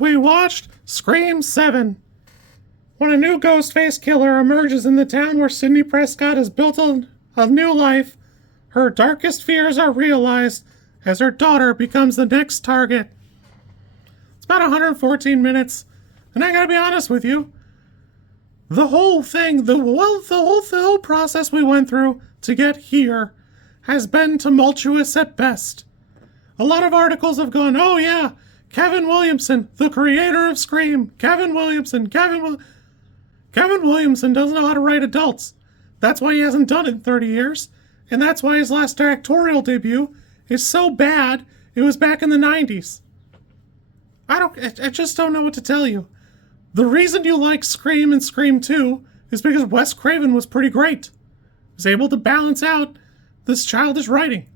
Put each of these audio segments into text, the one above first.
we watched Scream 7. When a new Ghostface killer emerges in the town where Sidney Prescott has built a new life, her darkest fears are realized as her daughter becomes the next target. It's about 114 minutes, and I gotta be honest with you, the whole thing, the whole process we went through to get here has been tumultuous at best. A lot of articles have gone, oh yeah, Kevin Williamson, the creator of Scream, Kevin Williamson doesn't know how to write adults. That's why he hasn't done it in 30 years, and that's why his last directorial debut is so bad it was back in the 90s. I just don't know what to tell you. The reason you like Scream and Scream 2 is because Wes Craven was pretty great. He was able to balance out this childish writing.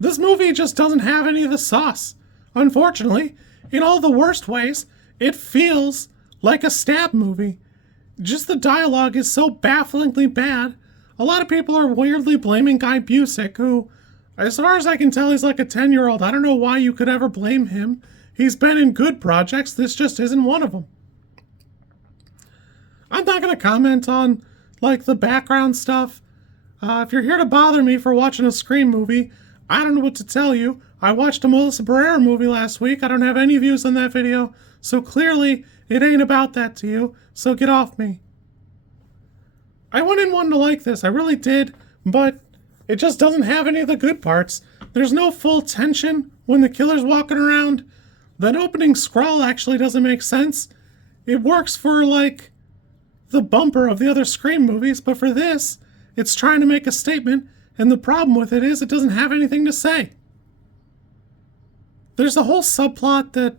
This movie just doesn't have any of the sauce. Unfortunately, in all the worst ways, it feels like a stab movie. Just the dialogue is so bafflingly bad. A lot of people are weirdly blaming Guy Busick, who, as far as I can tell, he's like a 10-year-old. I don't know why you could ever blame him. He's been in good projects. This just isn't one of them. I'm not going to comment on, like, the background stuff. If you're here to bother me for watching a Scream movie, I don't know what to tell you. I watched a Melissa Barrera movie last week. I don't have any views on that video, so clearly it ain't about that to you, so get off me. I went in wanting to like this, I really did, but it just doesn't have any of the good parts. There's no full tension when the killer's walking around. That opening scrawl actually doesn't make sense. It works for, like, the bumper of the other Scream movies, but for this, it's trying to make a statement, and the problem with it is it doesn't have anything to say. There's a whole subplot that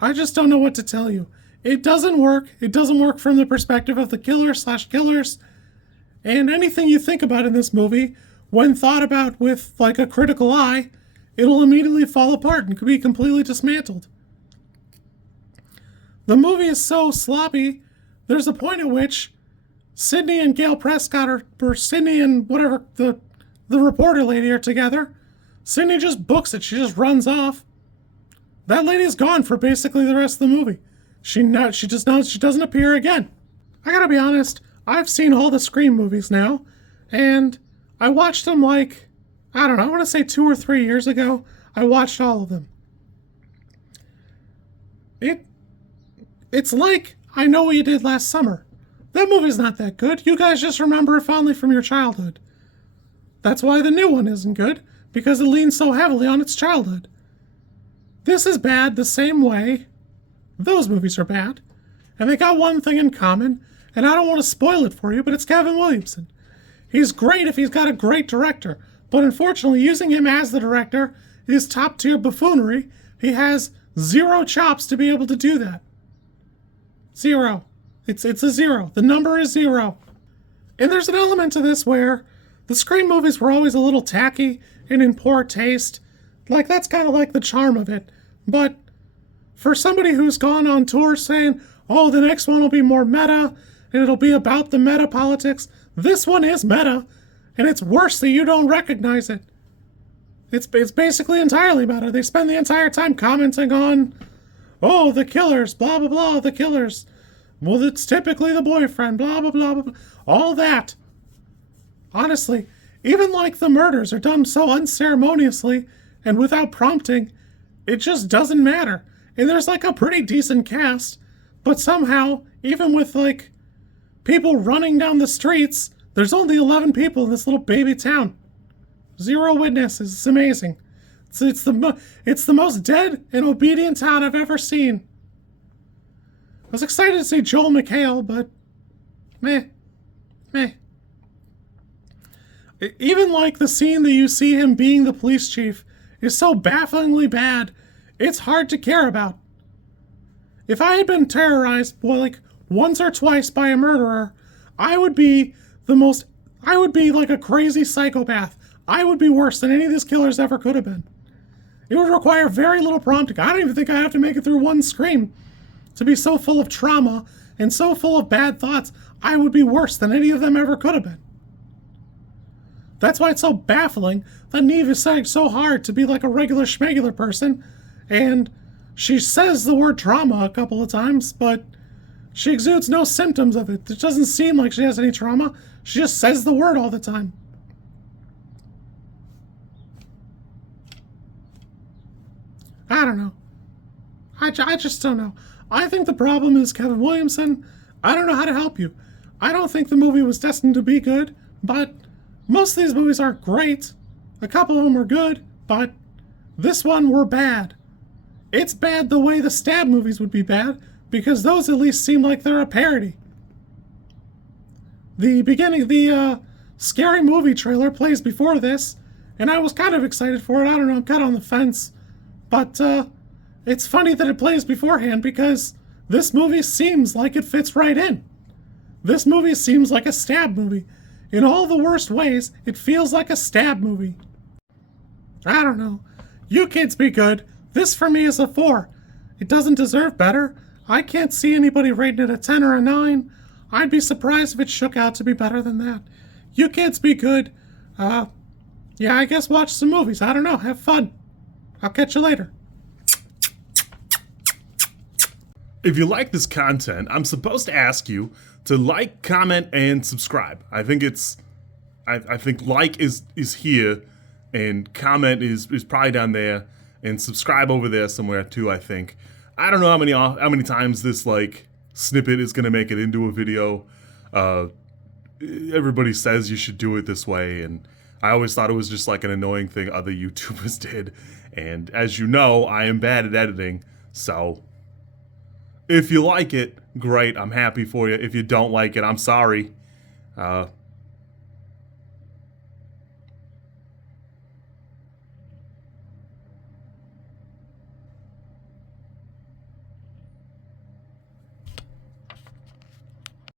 I just don't know what to tell you. It doesn't work. It doesn't work from the perspective of the killer/killers. And anything you think about in this movie, when thought about with, like, a critical eye, it'll immediately fall apart and could be completely dismantled. The movie is so sloppy, there's a point at which Sidney and Gail Prescott, or Sidney and whatever, the reporter lady are together. Sidney just books it. She just runs off. That lady's gone for basically the rest of the movie. She doesn't appear again. I gotta be honest, I've seen all the Scream movies now, and I watched them like, I don't know, I want to say 2 or 3 years ago. I watched all of them. It's like I Know What You Did Last Summer. That movie's not that good. You guys just remember it fondly from your childhood. That's why the new one isn't good, because it leans so heavily on its childhood. This is bad the same way those movies are bad, and they got one thing in common, and I don't want to spoil it for you, but it's Kevin Williamson. He's great if he's got a great director, but unfortunately using him as the director is top-tier buffoonery. He has zero chops to be able to do that. Zero. It's a zero. The number is 0. And there's an element to this where the Scream movies were always a little tacky and in poor taste. Like, that's kind of like the charm of it. But for somebody who's gone on tour saying, oh, the next one will be more meta, and it'll be about the meta politics, this one is meta, and it's worse that you don't recognize it. It's basically entirely meta. They spend the entire time commenting on, oh, the killers, blah, blah, blah, the killers. Well, it's typically the boyfriend, blah, blah, blah, blah, blah. All that. Honestly, even like the murders are done so unceremoniously and without prompting, it just doesn't matter. And there's like a pretty decent cast, but somehow, even with like people running down the streets, there's only 11 people in this little baby town. 0 witnesses. It's amazing. It's the most dead and obedient town I've ever seen. I was excited to see Joel McHale, but meh. Even like the scene that you see him being the police chief is so bafflingly bad, it's hard to care about. If I had been terrorized, well, like once or twice by a murderer, I would be like a crazy psychopath. I would be worse than any of these killers ever could have been. It would require very little prompting. I don't even think I have to make it through one Scream to be so full of trauma and so full of bad thoughts. I would be worse than any of them ever could have been. That's why it's so baffling that Neve is trying so hard to be like a regular schmegular person, and She says the word trauma a couple of times, but she exudes no symptoms of it. It doesn't seem like she has any trauma. She just says the word all the time. I don't know. I just don't know. I think the problem is Kevin Williamson. I don't know how to help you. I don't think the movie was destined to be good, but most of these movies aren't great. A couple of them are good, but this one were bad. It's bad the way the Stab movies would be bad, because those at least seem like they're a parody. The Scary Movie trailer plays before this, and I was kind of excited for it. I don't know, I'm kind of on the fence. But, it's funny that it plays beforehand because this movie seems like it fits right in. This movie seems like a Stab movie. In all the worst ways, it feels like a Stab movie. I don't know. You kids be good. This for me is a 4. It doesn't deserve better. I can't see anybody rating it a 10 or a 9. I'd be surprised if it shook out to be better than that. You kids be good. Yeah, I guess watch some movies. I don't know. Have fun. I'll catch you later. If you like this content, I'm supposed to ask you to like, comment, and subscribe. I think like is here, and comment is probably down there, and subscribe over there somewhere too, I think. I don't know how many times this like snippet is gonna make it into a video. Everybody says you should do it this way, and I always thought it was just like an annoying thing other YouTubers did. And as you know, I am bad at editing, so if you like it, great, I'm happy for you. If you don't like it, I'm sorry.